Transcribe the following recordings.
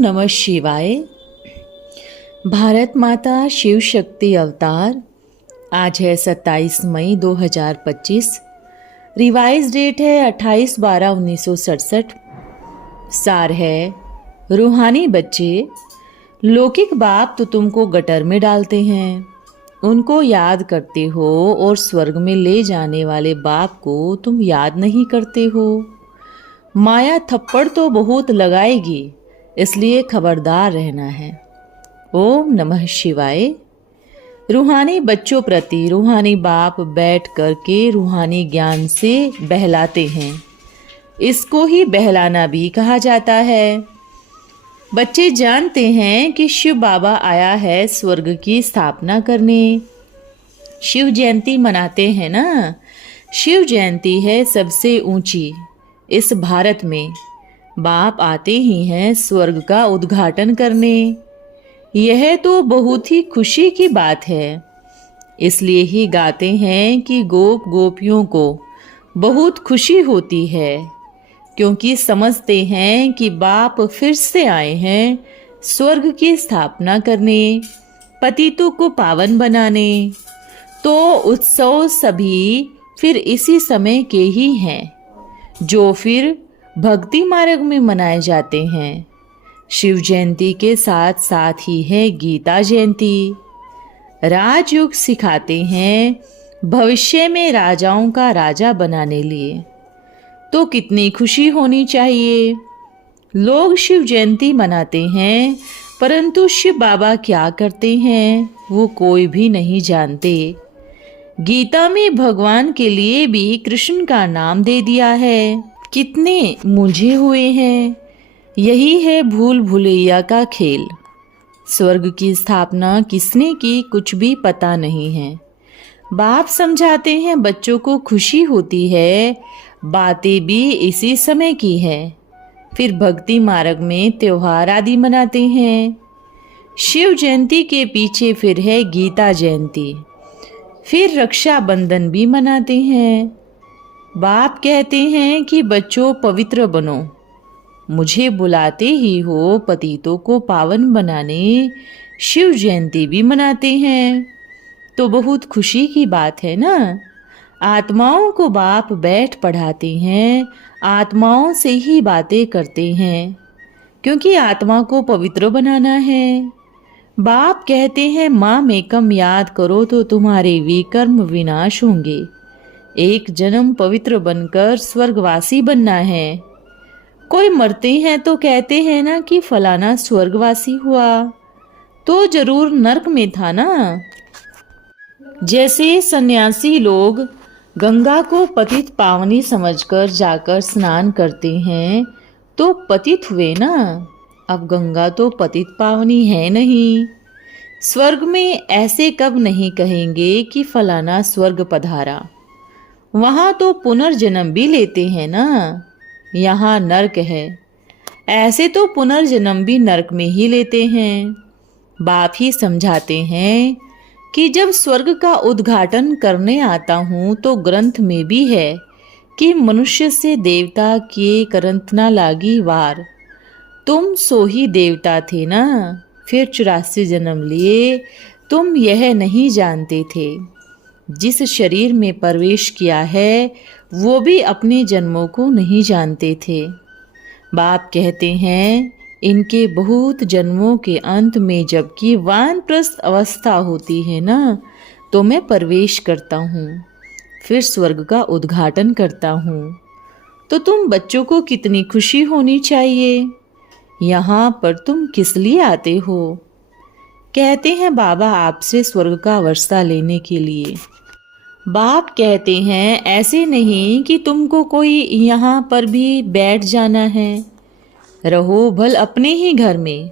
नमः शिवाय। भारत माता शिव शक्ति अवतार। आज है 27 मई 2025। रिवाइज डेट है 28/12/1967। सार है, रूहानी बच्चे, लौकिक बाप तो तुमको गटर में डालते हैं, उनको याद करते हो और स्वर्ग में ले जाने वाले बाप को तुम याद नहीं करते हो। माया थप्पड़ तो बहुत लगाएगी, इसलिए खबरदार रहना है। ओम नमः शिवाय। रूहानी बच्चों प्रति रूहानी बाप बैठ करके रूहानी ज्ञान से बहलाते हैं। इसको ही बहलाना भी कहा जाता है। बच्चे जानते हैं कि शिव बाबा आया है स्वर्ग की स्थापना करने। शिव जयंती मनाते हैं ना। शिव जयंती है सबसे ऊंची इस भारत में। बाप आते ही हैं स्वर्ग का उद्घाटन करने। यह तो बहुत ही खुशी की बात है। इसलिए ही गाते हैं कि गोप गोपियों को बहुत खुशी होती है, क्योंकि समझते हैं कि बाप फिर से आए हैं स्वर्ग की स्थापना करने, पतितों को पावन बनाने। तो उत्सव सभी फिर इसी समय के ही हैं, जो फिर भक्ति मार्ग में मनाए जाते हैं। शिव जयंती के साथ साथ ही है गीता जयंती। राजयोग सिखाते हैं भविष्य में राजाओं का राजा बनाने लिए। तो कितनी खुशी होनी चाहिए। लोग शिव जयंती मनाते हैं, परंतु शिव बाबा क्या करते हैं वो कोई भी नहीं जानते। गीता में भगवान के लिए भी कृष्ण का नाम दे दिया है। कितने मुझे हुए हैं। यही है भूल भुलैया का खेल। स्वर्ग की स्थापना किसने की कुछ भी पता नहीं है। बाप समझाते हैं बच्चों को खुशी होती है, बातें भी इसी समय की है। फिर भक्ति मार्ग में त्योहार आदि मनाते हैं। शिव जयंती के पीछे फिर है गीता जयंती। फिर रक्षाबंधन भी मनाते हैं। बाप कहते हैं कि बच्चों पवित्र बनो। मुझे बुलाते ही हो पतितों को पावन बनाने। शिव जयंती भी मनाते हैं, तो बहुत खुशी की बात है ना। आत्माओं को बाप बैठ पढ़ाते हैं, आत्माओं से ही बातें करते हैं, क्योंकि आत्मा को पवित्र बनाना है। बाप कहते हैं माम एकम याद करो तो तुम्हारे विकर्म विनाश होंगे। एक जन्म पवित्र बनकर स्वर्गवासी बनना है। कोई मरते हैं तो कहते हैं ना कि फलाना स्वर्गवासी हुआ, तो जरूर नरक में था ना। जैसे सन्यासी लोग गंगा को पतित पावनी समझकर जाकर स्नान करते हैं, तो पतित हुए ना। अब गंगा तो पतित पावनी है नहीं। स्वर्ग में ऐसे कब नहीं कहेंगे कि फलाना स्वर्ग पधारा। वहाँ तो पुनर्जन्म भी लेते हैं ना। यहाँ नरक है, ऐसे तो पुनर्जन्म भी नरक में ही लेते हैं। बाप ही समझाते हैं कि जब स्वर्ग का उद्घाटन करने आता हूँ तो ग्रंथ में भी है कि मनुष्य से देवता किए करंत ना लागी वार। तुम सो ही देवता थे ना, फिर 84 जन्म लिए। तुम यह नहीं जानते थे। जिस शरीर में प्रवेश किया है वो भी अपने जन्मों को नहीं जानते थे। बाप कहते हैं इनके बहुत जन्मों के अंत में जबकि वानप्रस्थ अवस्था होती है ना, तो मैं प्रवेश करता हूँ, फिर स्वर्ग का उद्घाटन करता हूँ। तो तुम बच्चों को कितनी खुशी होनी चाहिए। यहाँ पर तुम किस लिए आते हो। कहते हैं बाबा आपसे स्वर्ग का वर्षा लेने के लिए। बाप कहते हैं ऐसे नहीं कि तुमको कोई यहाँ पर भी बैठ जाना है। रहो भल अपने ही घर में।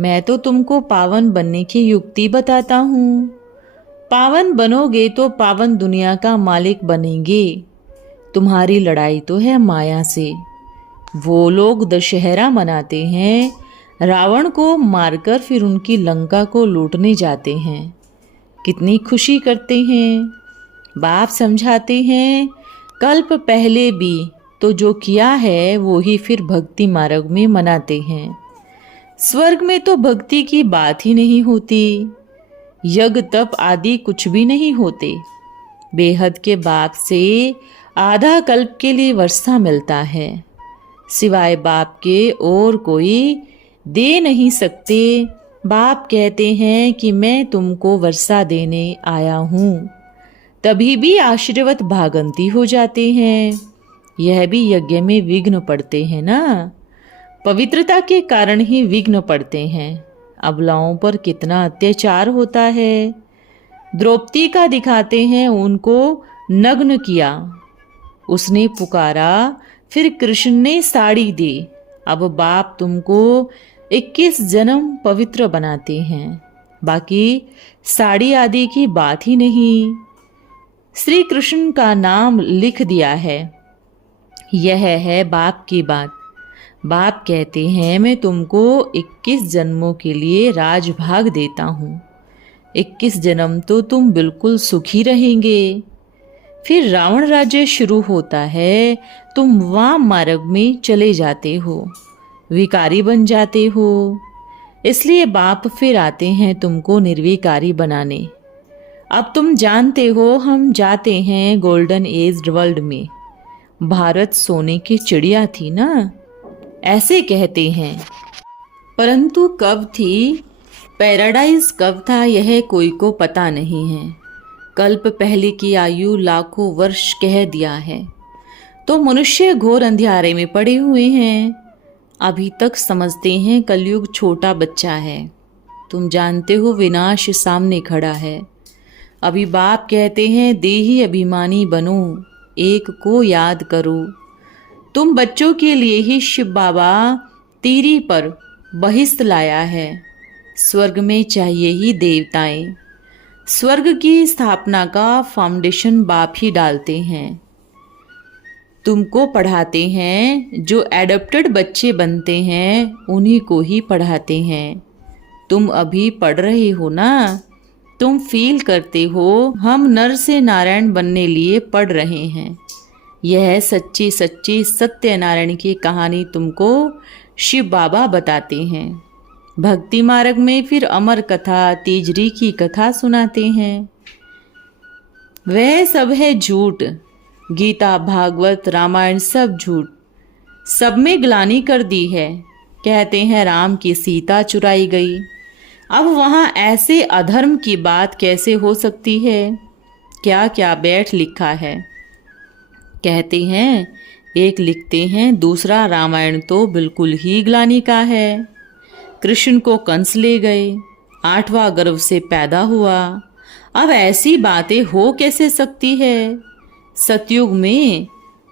मैं तो तुमको पावन बनने की युक्ति बताता हूँ। पावन बनोगे तो पावन दुनिया का मालिक बनेंगे। तुम्हारी लड़ाई तो है माया से। वो लोग दशहरा मनाते हैं, रावण को मारकर फिर उनकी लंका को लूटने जाते हैं। कितनी खुशी करते हैं। बाप समझाते हैं कल्प पहले भी तो जो किया है वो ही फिर भक्ति मार्ग में मनाते हैं। स्वर्ग में तो भक्ति की बात ही नहीं होती, यज्ञ तप आदि कुछ भी नहीं होते। बेहद के बाप से आधा कल्प के लिए वर्षा मिलता है, सिवाय बाप के और कोई दे नहीं सकते। बाप कहते हैं कि मैं तुमको वर्षा देने आया हूँ, तभी भी आशीर्वाद भागंती हो जाते हैं। यह भी यज्ञ में विघ्न पड़ते हैं ना, पवित्रता के कारण ही विघ्न पड़ते हैं। अबलाओं पर कितना अत्याचार होता है। द्रौपदी का दिखाते हैं, उनको नग्न किया, उसने पुकारा, फिर कृष्ण ने साड़ी दी। अब बाप तुमको 21 जन्म पवित्र बनाते हैं, बाकी साड़ी आदि की बात ही नहीं। श्री कृष्ण का नाम लिख दिया है, यह है बाप की बात। बाप कहते हैं मैं तुमको 21 जन्मों के लिए राजभाग देता हूँ। 21 जन्म तो तुम बिल्कुल सुखी रहेंगे। फिर रावण राज्य शुरू होता है, तुम वाम मार्ग में चले जाते हो, विकारी बन जाते हो। इसलिए बाप फिर आते हैं तुमको निर्विकारी बनाने। अब तुम जानते हो हम जाते हैं गोल्डन एज वर्ल्ड में। भारत सोने की चिड़िया थी ना, ऐसे कहते हैं, परंतु कब थी, पैराडाइज कब था, यह कोई को पता नहीं है। कल्प पहले की आयु लाखों वर्ष कह दिया है, तो मनुष्य घोर अंधियारे में पड़े हुए हैं। अभी तक समझते हैं कलयुग छोटा बच्चा है। तुम जानते हो विनाश सामने खड़ा है। अभी बाप कहते हैं देही अभिमानी बनो, एक को याद करो। तुम बच्चों के लिए ही शिव बाबा तीरी पर बहिष्त लाया है। स्वर्ग में चाहिए ही देवताएं। स्वर्ग की स्थापना का फाउंडेशन बाप ही डालते हैं। तुमको पढ़ाते हैं, जो एडॉप्टेड बच्चे बनते हैं उन्हीं को ही पढ़ाते हैं। तुम अभी पढ़ रहे हो ना, तुम फील करते हो हम नर से नारायण बनने लिए पढ़ रहे हैं। यह सच्ची सच्ची सत्यनारायण की कहानी तुमको शिव बाबा बताते हैं। भक्ति मार्ग में फिर अमर कथा, तीजरी की कथा सुनाते हैं। वह सब है झूठ। गीता, भागवत, रामायण सब झूठ। सब में ग्लानि कर दी है। कहते हैं राम की सीता चुराई गई। अब वहाँ ऐसे अधर्म की बात कैसे हो सकती है? क्या क्या बैठ लिखा है। कहते हैं, एक लिखते हैं दूसरा रामायण तो बिल्कुल ही ग्लानि का है। कृष्ण को कंस ले गए, 8वां गर्भ से पैदा हुआ। अब ऐसी बातें हो कैसे सकती है? सतयुग में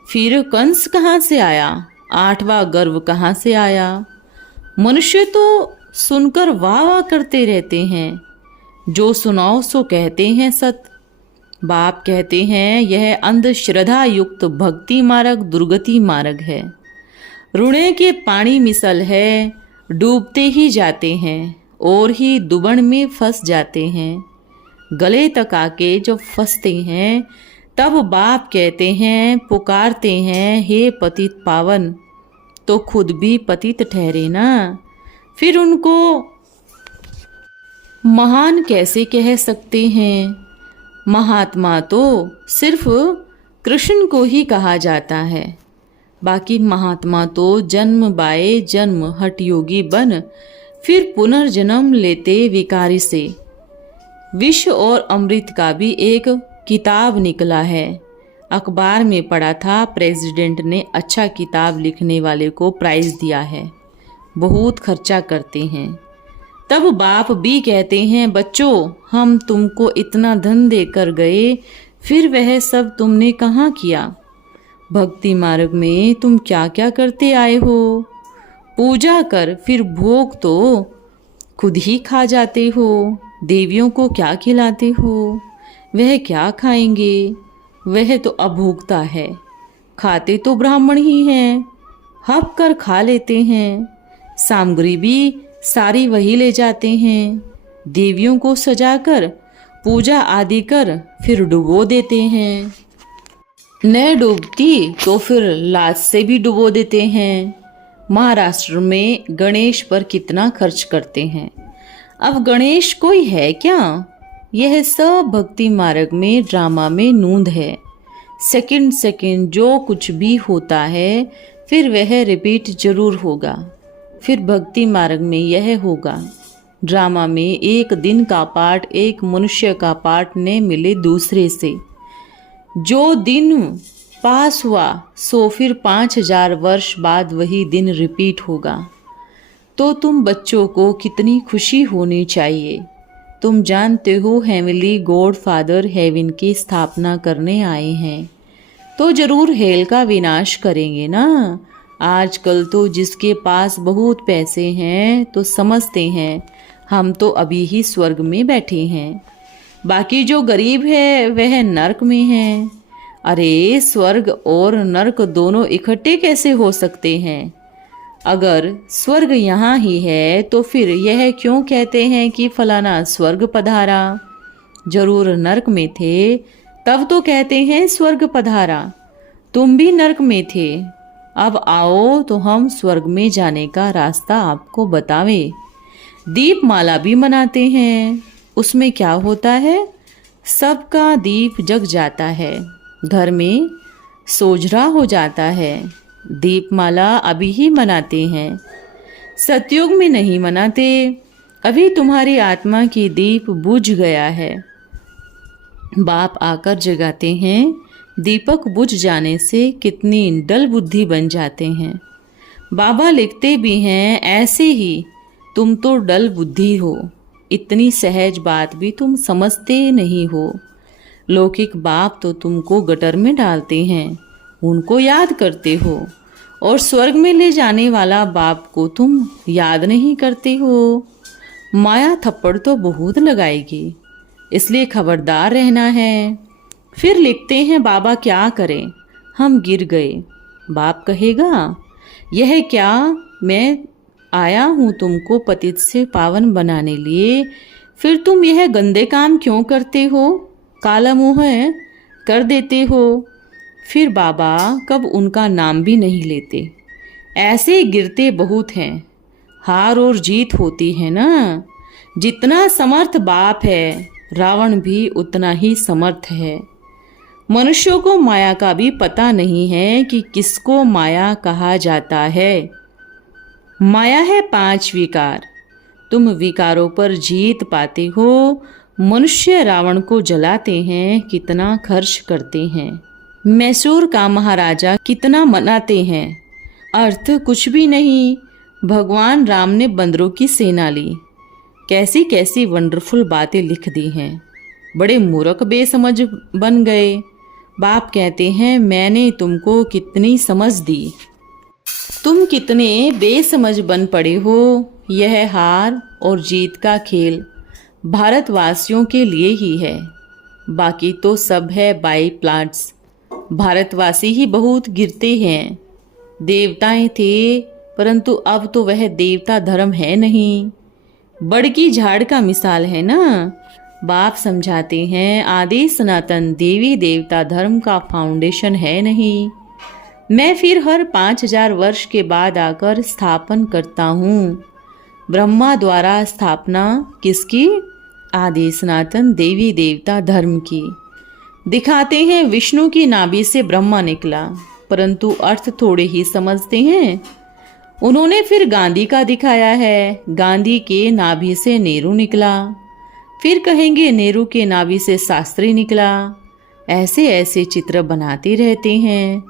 फिर कंस कहाँ से आया? 8वां गर्भ कहाँ से आया? मनुष्य तो सुनकर वाह वाह करते रहते हैं। जो सुनाओ सो कहते हैं सत। बाप कहते हैं यह अंधश्रद्धा युक्त भक्ति मार्ग दुर्गति मार्ग है। रुणे के पानी मिसल है, डूबते ही जाते हैं और ही दुबन में फंस जाते हैं। गले तक आके जब फंसते हैं तब बाप कहते हैं, पुकारते हैं, हे पतित पावन, तो खुद भी पतित ठहरे ना। फिर उनको महान कैसे कह सकते हैं? महात्मा तो सिर्फ कृष्ण को ही कहा जाता है। बाकी महात्मा तो जन्म बाए जन्म हठयोगी बन फिर पुनर्जन्म लेते विकारी से। विष और अमृत का भी एक किताब निकला है। अखबार में पढ़ा था, प्रेसिडेंट ने अच्छा किताब लिखने वाले को प्राइज दिया है। बहुत खर्चा करते हैं। तब बाप भी कहते हैं, बच्चों हम तुमको इतना धन देकर गए, फिर वह सब तुमने कहाँ किया? भक्ति मार्ग में तुम क्या क्या करते आए हो? पूजा कर फिर भोग तो खुद ही खा जाते हो। देवियों को क्या खिलाते हो? वह क्या खाएंगे? वह तो अभोक्ता है। खाते तो ब्राह्मण ही हैं, हप कर खा लेते हैं। सामग्री भी सारी वही ले जाते हैं। देवियों को सजाकर पूजा आदि कर फिर डुबो देते हैं। न डूबती तो फिर लाश से भी डुबो देते हैं। महाराष्ट्र में गणेश पर कितना खर्च करते हैं। अब गणेश कोई है क्या? यह सब भक्ति मार्ग में ड्रामा में नूंद है। सेकंड सेकंड जो कुछ भी होता है फिर वह रिपीट जरूर होगा। फिर भक्ति मार्ग में यह होगा, ड्रामा में एक दिन का पार्ट एक मनुष्य का पार्ट ने मिले दूसरे से। जो दिन पास हुआ सो फिर 5000 वर्ष बाद वही दिन रिपीट होगा। तो तुम बच्चों को कितनी खुशी होनी चाहिए। तुम जानते हो हेवनली गॉड फादर हेवन की स्थापना करने आए हैं, तो जरूर हेल का विनाश करेंगे ना। आजकल तो जिसके पास बहुत पैसे हैं तो समझते हैं हम तो अभी ही स्वर्ग में बैठे हैं, बाकी जो गरीब है वह नरक में है। अरे स्वर्ग और नरक दोनों इकट्ठे कैसे हो सकते हैं? अगर स्वर्ग यहाँ ही है तो फिर यह क्यों कहते हैं कि फलाना स्वर्ग पधारा? जरूर नरक में थे तब तो कहते हैं स्वर्ग पधारा। तुम भी नरक में थे, अब आओ तो हम स्वर्ग में जाने का रास्ता आपको बतावे। दीपमाला भी मनाते हैं, उसमें क्या होता है? सबका दीप जग जाता है, घर में सोझरा हो जाता है। दीपमाला अभी ही मनाते हैं, सतयुग में नहीं मनाते। अभी तुम्हारी आत्मा की दीप बुझ गया है, बाप आकर जगाते हैं। दीपक बुझ जाने से कितनी डल बुद्धि बन जाते हैं। बाबा लिखते भी हैं ऐसे ही, तुम तो डल बुद्धि हो, इतनी सहज बात भी तुम समझते नहीं हो। लौकिक बाप तो तुमको गटर में डालते हैं, उनको याद करते हो, और स्वर्ग में ले जाने वाला बाप को तुम याद नहीं करते हो। माया थप्पड़ तो बहुत लगाएगी, इसलिए खबरदार रहना है। फिर लिखते हैं बाबा क्या करें, हम गिर गए। बाप कहेगा यह क्या, मैं आया हूँ तुमको पतित से पावन बनाने लिए, फिर तुम यह गंदे काम क्यों करते हो? काला मुँह कर देते हो। फिर बाबा कब उनका नाम भी नहीं लेते। ऐसे गिरते बहुत हैं, हार और जीत होती है ना। जितना समर्थ बाप है रावण भी उतना ही समर्थ है। मनुष्यों को माया का भी पता नहीं है कि किसको माया कहा जाता है। माया है 5 विकार, तुम विकारों पर जीत पाते हो। मनुष्य रावण को जलाते हैं, कितना खर्च करते हैं। मैसूर का महाराजा कितना मनाते हैं, अर्थ कुछ भी नहीं। भगवान राम ने बंदरों की सेना ली, कैसी कैसी वंडरफुल बातें लिख दी हैं। बड़े मूर्ख बेसमझ बन गए। बाप कहते हैं मैंने तुमको कितनी समझ दी, तुम कितने बेसमझ बन पड़े हो। यह हार और जीत का खेल भारतवासियों के लिए ही है, बाकी तो सब है बाई प्लांट्स। भारतवासी ही बहुत गिरते हैं। देवताएं थे परंतु अब तो वह देवता धर्म है नहीं, बड़ की झाड़ का मिसाल है ना। बाप समझाते हैं आदि सनातन देवी देवता धर्म का फाउंडेशन है नहीं। मैं फिर हर 5000 वर्ष के बाद आकर स्थापन करता हूँ। ब्रह्मा द्वारा स्थापना किसकी? आदि सनातन देवी देवता धर्म की। दिखाते हैं विष्णु की नाभि से ब्रह्मा निकला, परंतु अर्थ थोड़े ही समझते हैं। उन्होंने फिर गांधी का दिखाया है, गांधी के नाभि से नेहरू निकला। फिर कहेंगे नेहरू के नाभि से शास्त्री निकला। ऐसे ऐसे चित्र बनाते रहते हैं।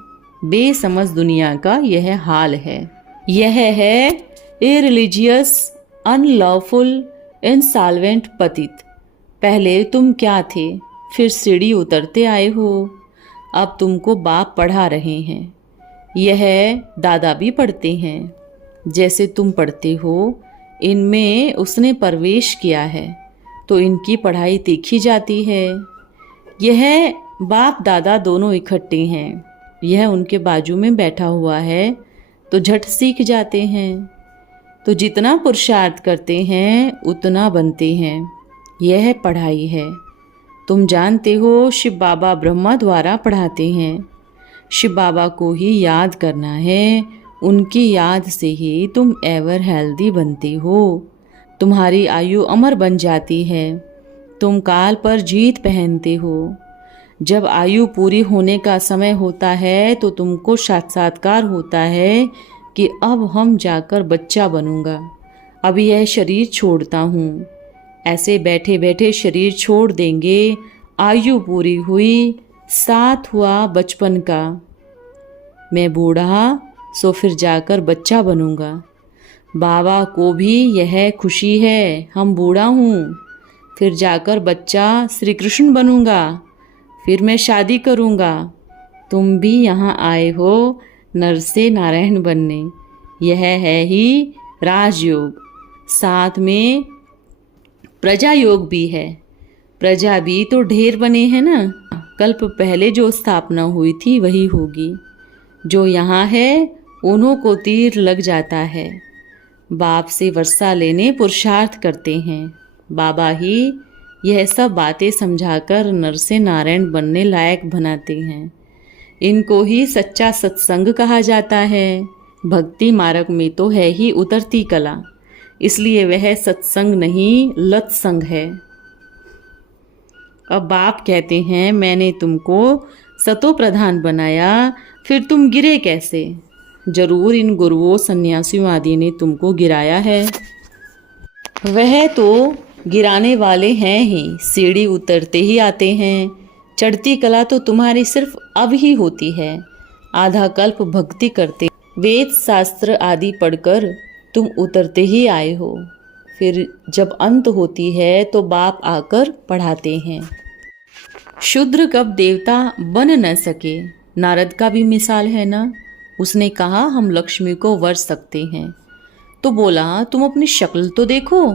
बेसमझ दुनिया का यह हाल है। यह है इरिलीजियस, अनलॉफुल, इंसॉल्वेंट पतित। पहले तुम क्या थे, फिर सीढ़ी उतरते आए हो। अब तुमको बाप पढ़ा रहे हैं, यह दादा भी पढ़ते हैं। जैसे तुम पढ़ते हो इनमें उसने प्रवेश किया है तो इनकी पढ़ाई तीखी जाती है। यह बाप दादा दोनों इकट्ठे हैं, यह उनके बाजू में बैठा हुआ है तो झट सीख जाते हैं। तो जितना पुरुषार्थ करते हैं उतना बनते हैं, यह पढ़ाई है। तुम जानते हो शिव बाबा ब्रह्मा द्वारा पढ़ाते हैं। शिव बाबा को ही याद करना है, उनकी याद से ही तुम एवर हेल्दी बनती हो। तुम्हारी आयु अमर बन जाती है। तुम काल पर जीत पहनते हो। जब आयु पूरी होने का समय होता है तो तुमको साक्षात्कार होता है कि अब हम जाकर बच्चा बनूंगा, अब यह शरीर छोड़ता हूँ। ऐसे बैठे बैठे शरीर छोड़ देंगे। आयु पूरी हुई, साथ हुआ बचपन का। मैं बूढ़ा, सो फिर जाकर बच्चा बनूंगा। बाबा को भी यह खुशी है, हम बूढ़ा हूँ, फिर जाकर बच्चा श्री कृष्ण बनूंगा, फिर मैं शादी करूंगा। तुम भी यहाँ आए हो नर से नारायण बनने। यह है ही राजयोग। साथ में प्रजा योग भी है। प्रजा भी तो ढेर बने हैं ना। कल्प पहले जो स्थापना हुई थी वही होगी। जो यहाँ है उन्हों को तीर लग जाता है। बाप से वर्षा लेने पुरुषार्थ करते हैं। बाबा ही यह सब बातें समझाकर नर से नारायण बनने लायक बनाते हैं। इनको ही सच्चा सत्संग कहा जाता है। भक्ति मार्ग में तो है ही उतरती कला, इसलिए वह सत्संग नहीं लत्संग है। अब बाप कहते हैं, मैंने तुमको सतो प्रधान बनाया, फिर तुम गिरे कैसे? जरूर इन गुरुओं सन्यासियों आदि ने तुमको गिराया है। वह तो गिराने वाले हैं ही, सीढ़ी उतरते ही आते हैं। चढ़ती कला तो तुम्हारी सिर्फ अब ही होती है। आधा कल्प भक्ति करते, वेद शास्त्र आदि पढ़कर तुम उतरते ही आए हो। फिर जब अंत होती है तो बाप आकर पढ़ाते हैं। शूद्र कब देवता बन न सके। नारद का भी मिसाल है ना। उसने कहा हम लक्ष्मी को वर सकते हैं, तो बोला तुम अपनी शक्ल तो देखो।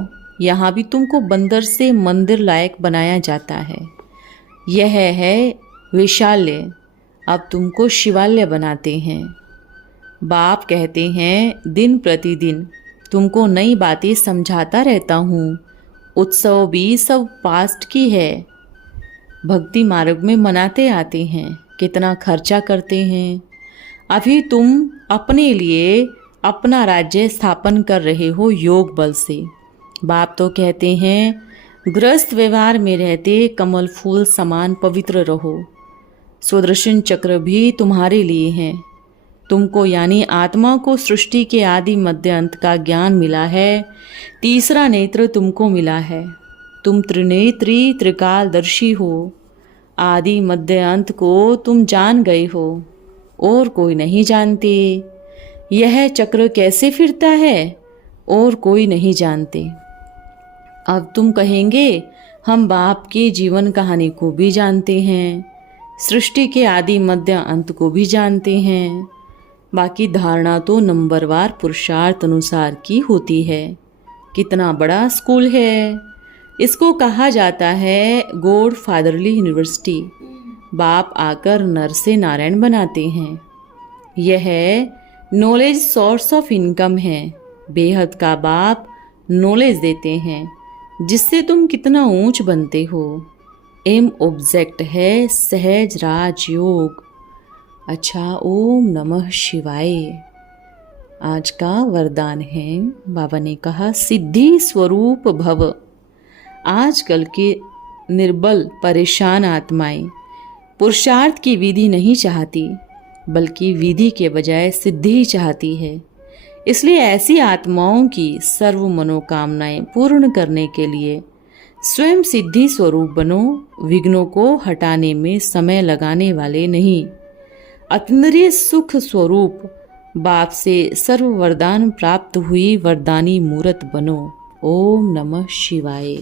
यहाँ भी तुमको बंदर से मंदिर लायक बनाया जाता है। यह है विशाल्य, अब तुमको शिवालय बनाते हैं। बाप कहते हैं दिन प्रतिदिन तुमको नई बातें समझाता रहता हूँ। उत्सव भी सब पास्ट की है। भक्ति मार्ग में मनाते आते हैं, कितना खर्चा करते हैं। अभी तुम अपने लिए अपना राज्य स्थापन कर रहे हो योग बल से। बाप तो कहते हैं गृहस्थ व्यवहार में रहते कमल फूल समान पवित्र रहो। सुदर्शन चक्र भी तुम्हारे लिए है। तुमको यानी आत्मा को सृष्टि के आदि मध्य अंत का ज्ञान मिला है। तीसरा नेत्र तुमको मिला है। तुम त्रिनेत्री त्रिकालदर्शी हो। आदि मध्य अंत को तुम जान गए हो और कोई नहीं जानते। यह चक्र कैसे फिरता है और कोई नहीं जानते। अब तुम कहेंगे हम बाप के जीवन कहानी को भी जानते हैं, सृष्टि के आदि मध्य अंत को भी जानते हैं। बाकी धारणा तो नंबरवार पुरुषार्थ अनुसार की होती है। कितना बड़ा स्कूल है। इसको कहा जाता है गॉड फादरली यूनिवर्सिटी। बाप आकर नर से नारायण बनाते हैं। यह नॉलेज सोर्स ऑफ इनकम है। बेहद का बाप नॉलेज देते हैं जिससे तुम कितना ऊंच बनते हो। एम ऑब्जेक्ट है सहज राजयोग। अच्छा, ओम नमः शिवाय। आज का वरदान है, बाबा ने कहा सिद्धि स्वरूप भव। आजकल के निर्बल परेशान आत्माएं पुरुषार्थ की विधि नहीं चाहती, बल्कि विधि के बजाय सिद्धि ही चाहती है। इसलिए ऐसी आत्माओं की सर्व मनोकामनाएं पूर्ण करने के लिए स्वयं सिद्धि स्वरूप बनो। विघ्नों को हटाने में समय लगाने वाले नहीं। अतीन्द्रिय सुख स्वरूप बाप से सर्व वरदान प्राप्त हुई वरदानी मूर्त बनो। ओम नमः शिवाय।